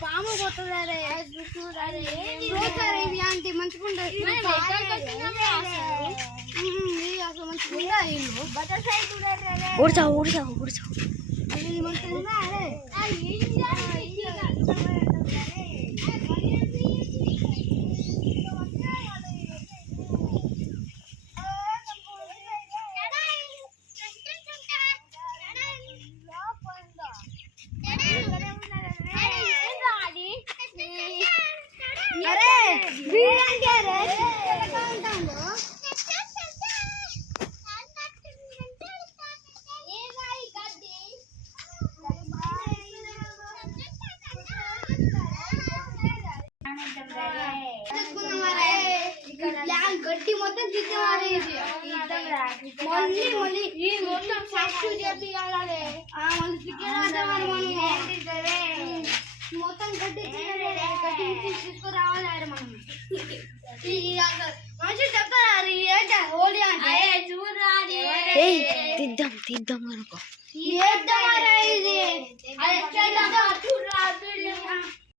పాము పోతుందారే ఇలాంటి మంచిగా ఊడ్చావు ఊడ్చావు ఊడ్చావు అది మంచిగా గట్టి మొత్తం తిట్టాలి మొత్తం సాక్షి చేయాలి మొత్తం గట్టి గట్టి తీసుకురావాలి మనం మంచి చెప్తారు హోలీ అంటే తీద్దాం తీద్దాం అనుకో ఇది